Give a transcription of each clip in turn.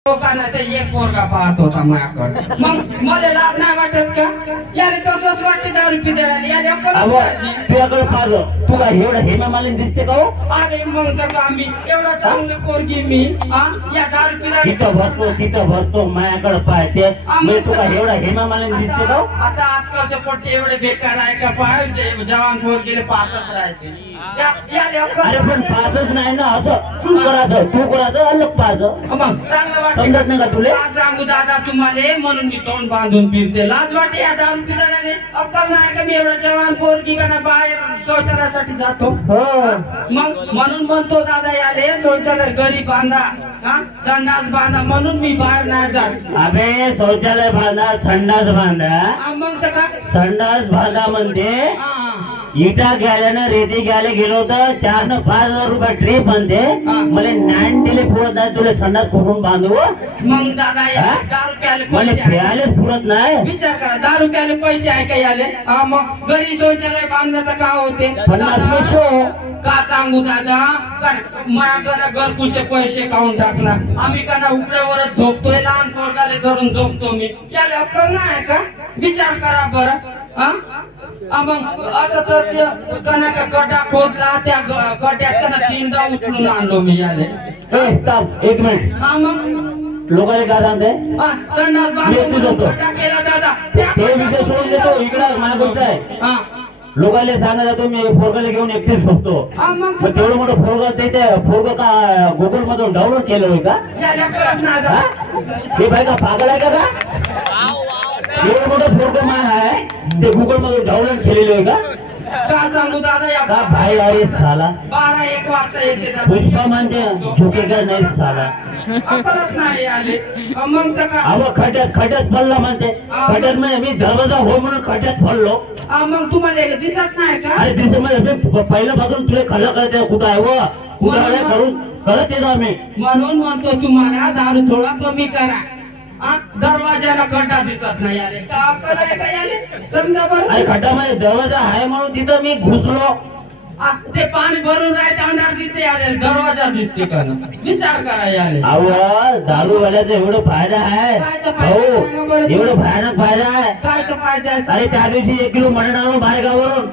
ते एक पोरगा पाहत होता माझ्याकडे, मग मला लाज नाही वाटत का? याने तसंच वाटते दारू पितळाने याने तुझ्याकडे पाहिलं तुला एवढं हेमा मालिनी दिसते का? अरे मग तर आम्ही एवढा चांगले पोरगी मी या दारू पितळाने तिथं भरतो माझ्याकडे पाहते म्हणजे तुला एवढा हेमा मालिनी दिसते का? आता आजकालचे पोट्टे एवढे बेकार आहे का? पाय जवान पोरगीले पाहतच राहायचे. अरे पण पाहतच नाही ना, असं तू करायचं अलग पाहायचं. मग चांगलं समजत नाही का तुला? सांगू दादा तुम्हाला, म्हणून मी तोंड बांधून फिरते. लाज वाटते या दारू पितळाने? अक्कल नाही का? मी एवढा जवान पोरगी का बाहेर शौचालयासाठी जातो. मग म्हणून म्हणतो दादा याले शौचालय घरी बांधा, संडास बांधा, म्हणून मी बाहेर नाही जात. अबे शौचालय बांधा, संडास बांधा. मग तर काय संडास बांधा म्हणते. इटा घ्यायला रेती घ्यायला गेलो होतं, 4 न 5,000 रुपये ट्रिप म्हणते. मला 90 पुरत नाही तुला संडास कुठून बांधू? मग दादा दारू प्यायला मला प्यायलाच पुरत नाही. विचार करा, दारू प्यायला पैसे आहे का याले? मग घरी शौचालय बांधण्याचं का होते? 50 पैसे का सांगू दादा? माझ्याकडे घरकुलचे पैसे काढून टाकला. आम्ही का उकड्यावरच झोपतोय, लहान पोरगाले धरून झोपतो मी. याला अक्कल नाही का? विचार करा बरं. मग असं तर कणा का गड्डा खोदला, त्या गड्ड्यात कणा 3दा उचलून आणलो मी याले. एक मिनिट, मग लोकांनी काय सांगते? संडास बांधून गड्डा केला दादा. ते विषय सोडून देतो, इकडे माझ्या गोष्ट आहे. लोकांना सांगत जातो मी पोरगाला घेऊन एकटीच झोपतो. मग तेवढं मोठं पोरग का गुगल मधून डाउनलोड केलं होय का? हे बाई का पागल आहे का? एवढं मोठं पोरग माय आहे ते गुगल मधून डाउनलोड केलेलं आहे का? का सांगू दादा? या भाई अरे साला 12-1 वाजता येते पुष्पा म्हणते झोकेगा नाही साला. आपलंच नाही आले. मग तर का अहो खड्यात पडला म्हणते. खड्यात मी दरवाजा हो म्हणून खड्यात पडलो. मग तुम्हाला दिसत नाही का? अरे दिसत मी पहिलं पासून तुला खल्ला करते कुठं आहे व कुठं करून करत येतो आम्ही. म्हणून म्हणतो तुम्हाला दारू थोडा कमी करा. दरवाजाला खड्डा दिसत नाही आले का? अक्कल आहे का याले? समजा बरं. अरे खड्डामध्ये दरवाजा आहे म्हणून तिथं मी घुसलो. ते पाणी भरून राहते, अंधार दिसते याले, दरवाजा दिसते का? विचार करा याले. अहो दारूवाल्याचा एवढं फायदा आहे, एवढं भयानक फायदा आहे. कायचा फायदा? अरे त्या दिवशी 1 किलो मटण आणलो बाहेरगावरून,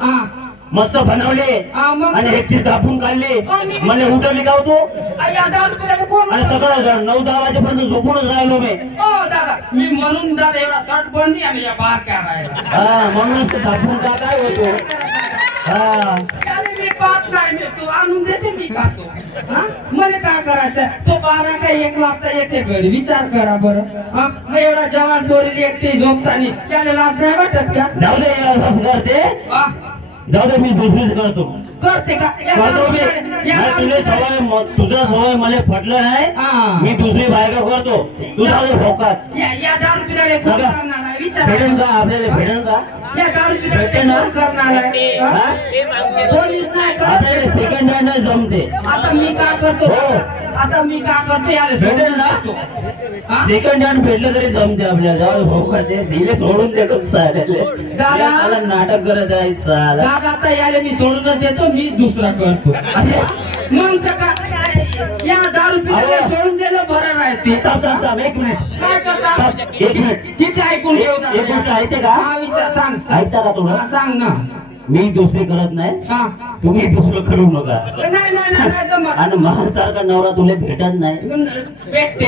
मस्त बनवले आणि एकटीच दाबून काढले. मला उठवली का होतो आणि सगळं 9-10 वाजेपर्यंत झोपूनच राहिलो मी. दादा मी म्हणून दादा एवढा शर्ट बंदी आणि या बाहेर काय म्हणूनच दाबून का काय होतो. मी पाहत नाही, तू आणून देते मी खातो. मला काय करायचं? तो 12 का 1 वाजता येते घरी. विचार करा बरं. मग एवढा जवान पोरीली एकटी झोपतानी त्याला लाज नाही वाटत का? जाऊ दे असं करते, जाऊ दे मी दुसरीच करतो. करते का? तुझा सवय मला पटलं नाही, मी दुसरी बायका करतो. तू जाऊ दे भोकात. या दारू पितळे कोण करणार आहे? विचार भेटेन का आपल्याला? भेटेन का? या दारू पितळे कोण करणार आहे? पोलीस नाही करत. सेकंड हँड जमते. आता मी काय करतो? याला भेटेल ना? सेकंड हँड भेटलं तरी जमते आपल्याला. जाऊ भोकात दिले सोडून देतो दादा. नाटक करत आहे साला. दादा आता याला मी सोडून देतो, मी दुसरा करतो. मग या दारू पितळे सोडून दिलं बरं राहते. 1 मिनिट काय करता? 1 मिनिट किती ऐकून घेऊ? एक मिनिट ऐकते का? विचार सांग. ऐकता का तुम्हाला? सांग ना. मी दुसरी करत नाही, तुम्ही दुसरं करू नका. नाही आणि महासारखा नवरा तुला भेटत नाही. भेटते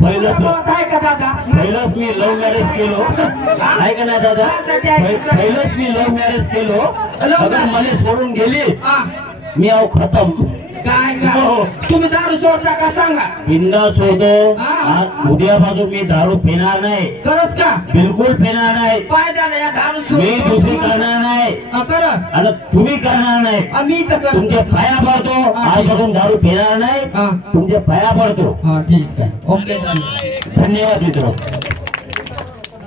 पहिलंच का दादा? पहिलंच मी लव्ह मॅरेज केलो आहे का नाही दादा? पहिलंच मी लव्ह मॅरेज केलो. अगर मला सोडून गेली मी अहो खतम. काय तुम्ही दारू सोडता का? सांगा. बिंदा सोडतो. उद्यापासून मी दारू पिणार नाही. खरंच का? बिलकुल पिणार नाही. फायदा नाही दारू. मी दुसरी करणार नाही. खरंच? आता तुम्ही करणार नाही. मी तर तुमच्या पाया पडतो. आजपासून दारू पिणार नाही. तुमच्या पाया पडतो. ठीक आहे. ओके धन्यवाद मित्र.